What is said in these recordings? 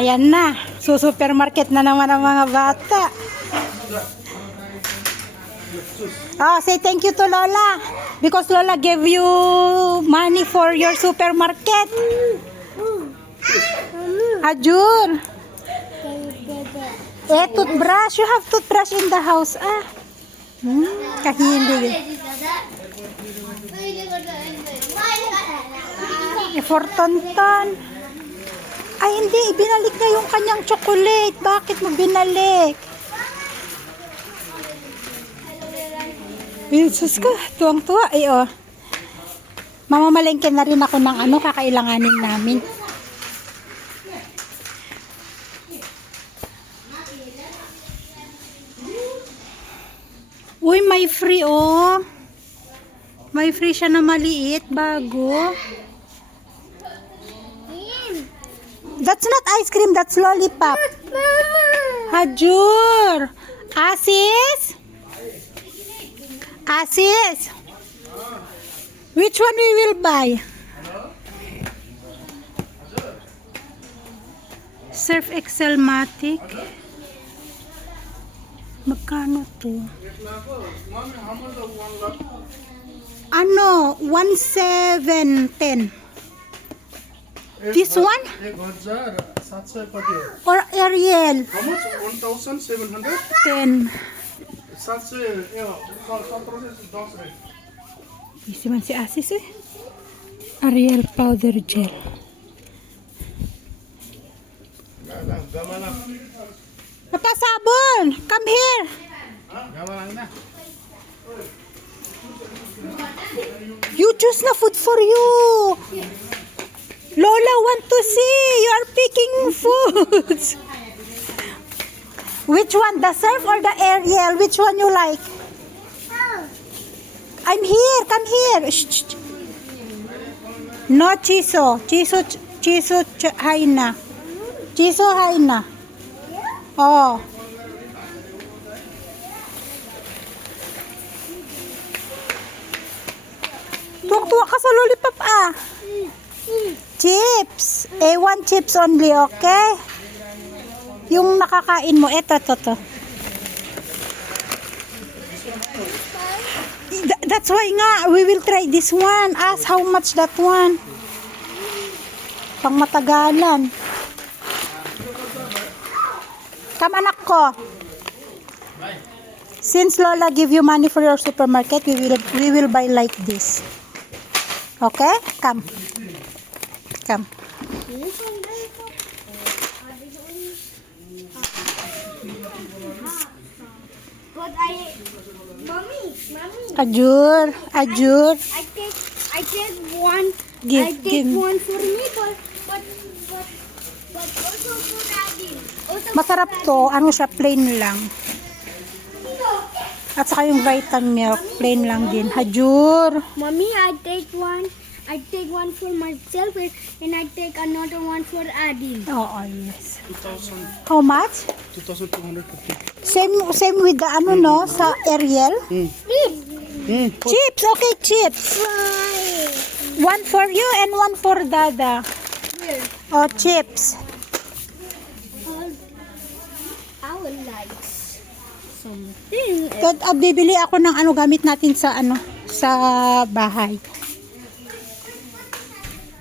Ayan na. Supermarket na naman ang mga bata. Oh, say thank you to Lola. Because Lola gave you money for your supermarket. Ajur. Toothbrush. You have toothbrush in the house. Kahilig. For Tonton. Ay, hindi. Binalik niya yung kanyang chocolate. Bakit mo binalik? Jesus ko. Tuwang-tuwa. Ay, oh. Mamamalengke na rin ako ng kakailanganin namin. Uy, may free, oh. May free siya na maliit. Bago. That's not ice cream, that's lollipop. Hajur. Asis? Asis? Which one we will buy? Surf Excel Matic. Magkano to? 1,710. This one? Or Ariel? How much? 1,700? 10. Busy man si Asis eh. Ariel powder gel. Papa sabon! Come here! You choose na food for you! Lola want to see! You are picking foods! Which one? The Surf or the Ariel? Which one you like? I'm here! Come here! Shh, shh. No chiso. Chiso haina. Chiso haina. Oh. Tuwak-tuwak ka sa lollipop ah. Chips. A1 chips only, okay? Yung nakakain mo, eto. That's why nga, we will try this one. Ask how much that one. Pang matagalan. Come anak ko. Since Lola give you money for your supermarket, we will buy like this. Okay? Come. Come. But mommy. Ajur. I take one. Give. One for me, but also for Daddy. Masarap to. Ano siya? Plain lang. At saka yung Vitam milk. Plain lang din. Ajur. Mommy, I take one. I take one for myself and I take another one for Adil. Oh, yes. 2,000. How much? 2,250. Same with the no? Sa Ariel? Chips. Okay, chips. One for you and one for Dada. Oh, chips. I would like something. Bibili ako ng gamit natin sa sa bahay.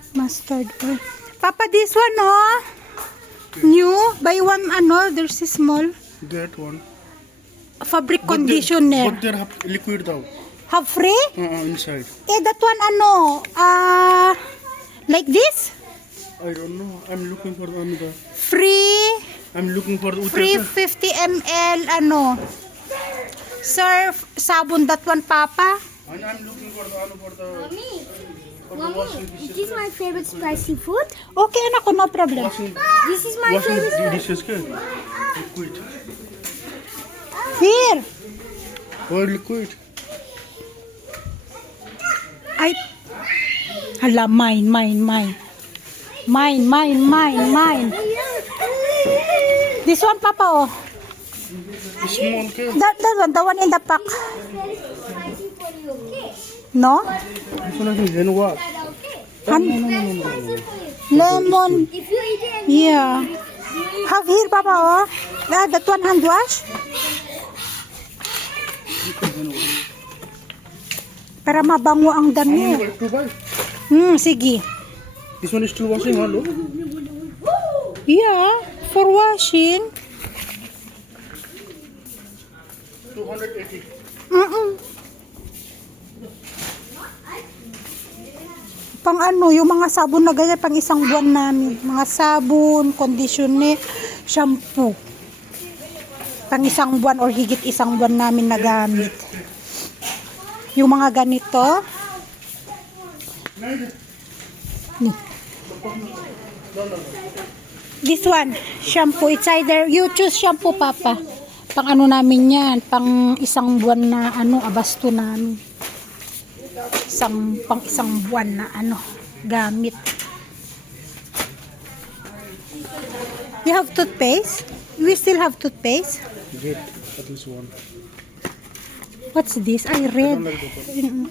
Mustard oil. Papa, this one, oh. New. Buy one, there's a small. Get one. Fabric conditioner. But they have liquid though. Have free? Inside. That one, like this? I don't know. I'm looking for the. Free. I'm looking for the. Free 50 ml, Surf sabon, that one, Papa. And I'm looking for the. Mommy, this is my favorite spicy food. Okay, anak ko, no problem. This is my favorite. Dishes ke? Liquid. Here. Oh, liquid. Hala, mine. This one, Papa, oh. Small ke? That one, the one in the pack. Very spicy for you, okay? No? This one is then what? Okay. Han- Very spicy for you. Lemon. If you eat it, Yeah. Have here, Papa, oh. That one hand wash. Para mabango ang How many dami. to buy? Sige. This one is still washing, hello? Yeah, for washing. 280. Pang ano, yung mga sabon na ganyan, pang isang buwan namin. Mga sabon, conditioner, shampoo. Pang isang buwan or higit isang buwan namin nagamit. Yung mga ganito. Ni. This one, shampoo. It's either, you choose shampoo, Papa. Pang ano namin yan, pang isang buwan na ano, abasto namin. Pang isang buwan na ano, gamit. You have toothpaste? We still have toothpaste? Get at least one. What's this? I read. I don't like the one.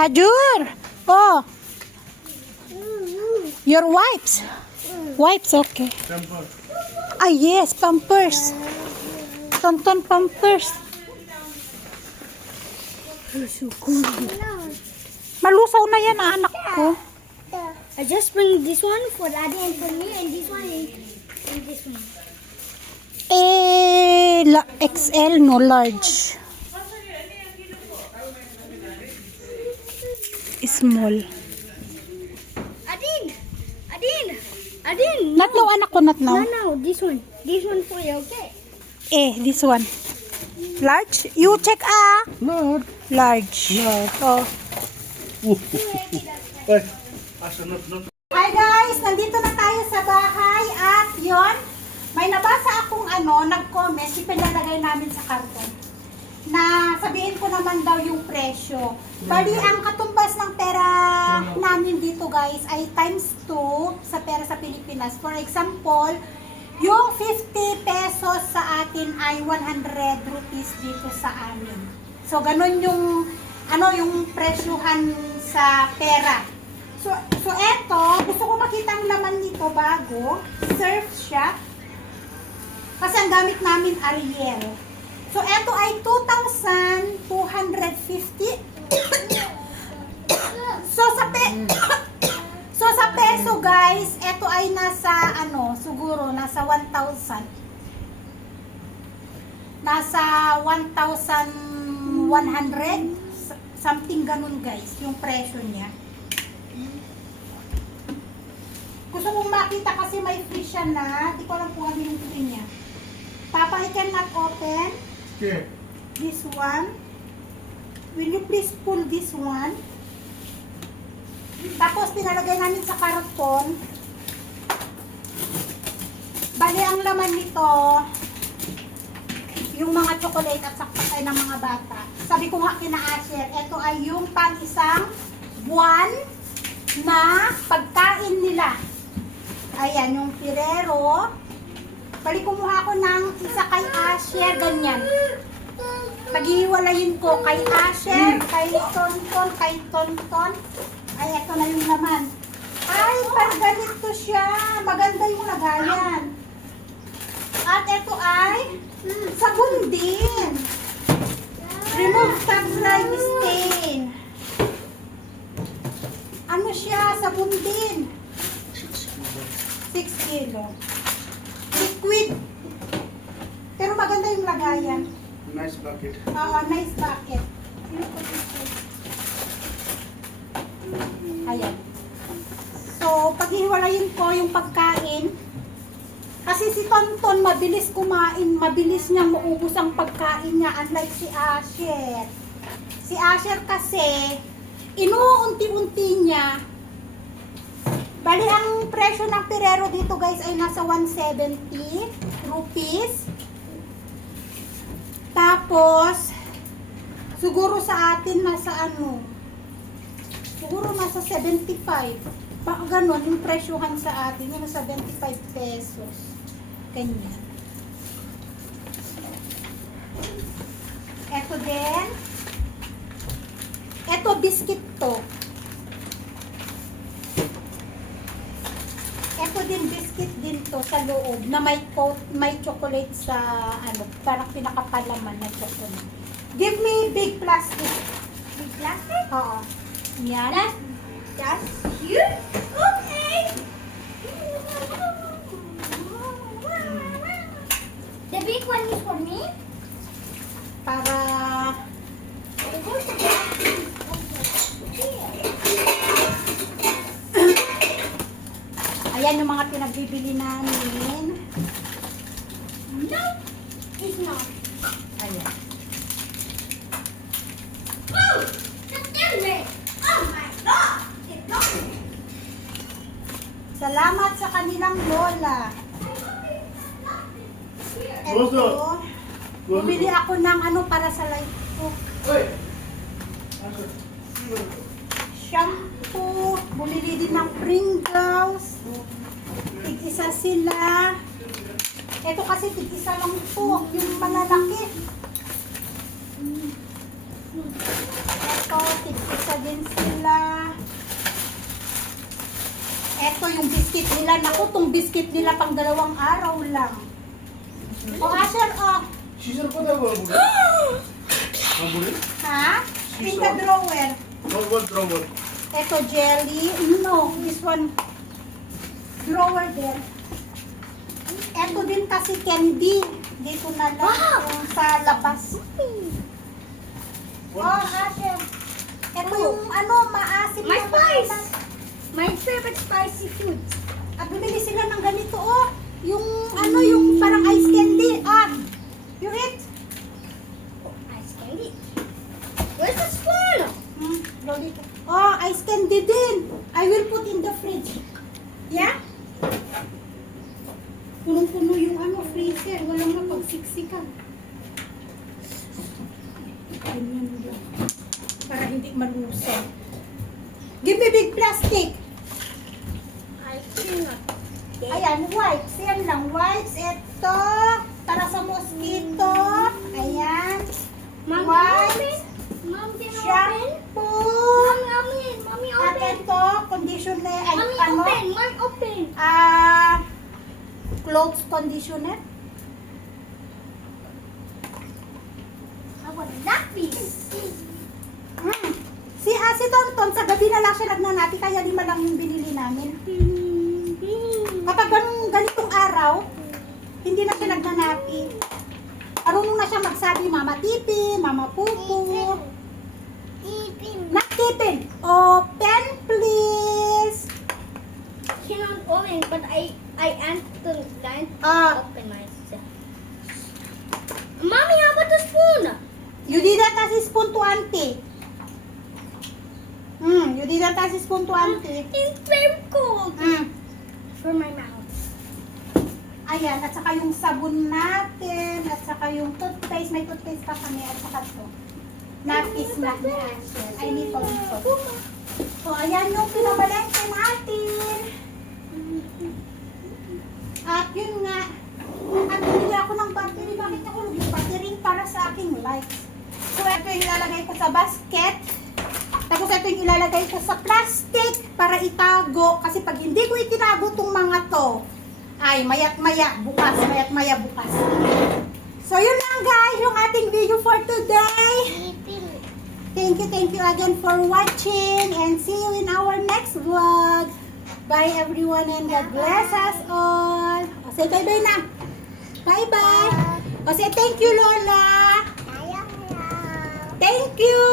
Hajur! Oh! Your wipes. Wipes, okay. Temper. Ah, yes, Pampers. Tonton Pampers. Malusaw na yan, anak ko. I just bring this one for Daddy and for me, and this one and this one. XL, no large. Small. Adin. Not now, anak ko, not now. No, this one. This one for you, okay? This one. Large? You check, Lord. large. Lord. Oh. Hey, Asa, not. Hi guys! Nandito na tayo sa bahay at yon, may nabasa akong nag-comment, ipilalagay namin sa karton na sabihin ko naman daw yung presyo. Bali, ang katumbas ng pera namin dito guys ay times 2 sa pera sa Pilipinas. For example, yung 50 pesos sa atin ay 100 rupees dito sa amin. So, ganun yung yung presyuhan sa pera. So eto, gusto ko makita ang laman nito bago. Surf siya. Kasi ang gamit namin Ariel. So eto ay 2,250. So sa peso guys, eto ay nasa siguro nasa 1,000. Nasa 1,100 something ganun guys, yung presyo niya. Gusto kong makita kasi may free siya na. Di ko alam kung ano yung free niya. Papa, I cannot open Okay. this one. Will you please pull this one? Tapos pinalagay namin sa karton. Bali, ang laman nito, yung mga chocolate at sakpatay ng mga bata. Sabi ko nga kina Asher, ito ay yung pang isang buwan na pagkain nila. Ayan, yung Ferrero. Bali, kumuha ko ng isa kay Asher, ganyan. Paghiwalayin ko kay Asher, kay Tonton. Ay, ito na yung laman. Ay, pag ganito siya. Maganda yung lagayan. At ito ay sabon din. Remove tax slime stain. Ano siya? Sabon din. 6 kilo. Liquid. Pero maganda yung lagayan. Nice bucket. Oo, nice bucket. Ayan. So, paghiwalayin ko yung pagkain. Kasi si Tonton, mabilis kumain. Mabilis niyang maubos ang pagkain niya. Unlike si Asher. Si Asher kasi, inuunti-unti niya. Bali, ang presyo ng Ferrero dito guys ay nasa 170 rupees. Tapos, siguro sa atin nasa siguro nasa 75. Baka ganun, yung presyohan sa atin, yung 75 pesos. Ganyan. Eto din. Eto, biscuit to. Eto din biscuit din to sa loob na may coat, may chocolate sa ano, parang pinakapalaman na chocolate. Give me big plastic. Big plastic? Oo. Yan. That's cute. Okay. The big one is for me. Para The goes to here. ayan yung mga pinagbibili namin. No, it's not. Ayan. Oh, that's different. Oh my God. It's not. Salamat sa kanilang lola. Gusto. Ito, bumili ako ng ano para sa life ko. Hey. Asa? Shampoo, bumili din ng Pringles. Tig-isa sila. Ito kasi tig-isa lang po, yung malalaki. Ito, tig-isa din sila. Ito yung biscuit nila. Naku, tong biscuit nila pang 2 araw lang. O, Asher, o. Scissor pa daw ang buli? Ang buli? Ha? In the drawer. What drawer? Ito, jelly. No, this one. Drawer there. Ito din kasi candy. Dito na lang yung sa labas. Oh, Asher. Ito yung ano, maasim My na spice. matatas. My favorite spicy food. At bumili sila ng ganito, oh. Yung ano, yung parang ice candy. Ah, you eat? Ice candy. Where's the spoon? Lolita. Oh, ice candy din. I will put in the fridge. Yeah? Punong-puno yung ano, freezer. Walang mapagsiksikan. Ganyan lang. Para hindi malusog. Give me big plastic. I cannot. Ayan, wipes. Yan lang, wipes. Ito, para sa mosquito. Ayan. Mommy, Wipes. Mom, can open? Shampoo. Mommy, At open. ito, conditioner. Ay, Mommy, ano? open. Mom, open. Clothes conditioner. I want nappies. Si Tonton, sa gabi na lang siya nagnanati, kaya 5 lang yung binili namin. Kapag ganitong araw, hindi na siya nagnanapi. Marunong na siya magsabi, Mama Tipi, Mama Pupu. Not tipin. Open, please. Cannot open, but I can't open myself. Mommy, how about the spoon? You didn't kasi spoon to auntie. You didn't kasi spoon to auntie. It's very cold. For my mouth. Ayan, at saka yung sabon natin, at saka yung toothpaste, may toothpaste pa kami, at saka to. Napis na ni Asher. I need to ito. So, ayan yung pinabalengke natin. At yun nga, at bumili ako ng battery. Bakit ako yung battery para sa aking lights? So, ito yung ilalagay ko sa basket. Tapos ito yung ilalagay ko sa plastic para itago. Kasi pag hindi ko itinago tong mga to, ay mayat-maya bukas. So, yun lang guys, yung ating video for today. Thank you again for watching. And see you in our next vlog. Bye everyone and God bless us all. O, say bye-bye na. Bye-bye. O, say thank you Lola. Thank you.